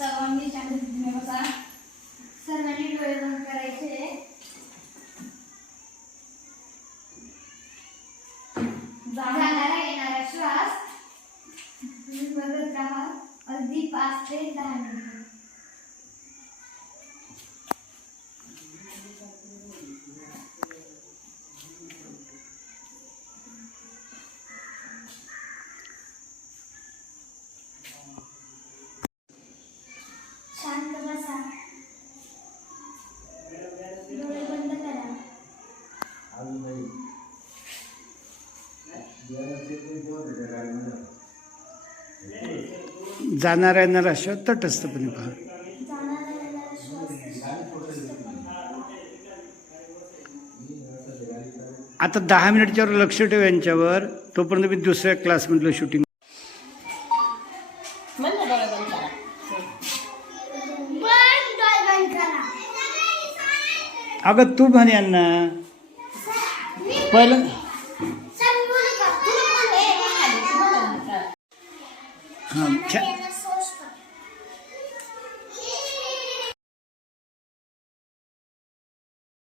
सर्वांनी शांततेने बसा सर्वांनी डोळे बंद करायचे. जाणारा येणारा श्वास? तुम्ही बघत राहा. अगदी पाच ते दहा मिनिट शांत बसा डोळे बंद करा जाणारा येणारा श्वास तटस्थपणे पहा. आता दहा मिनिटच्यावर लक्ष ठेव यांच्यावर. तोपर्यंत मी दुसऱ्या क्लासमधलं शूटिंग डोळे बंद करा. अगं तू म्हण यांना. पहिलं. हां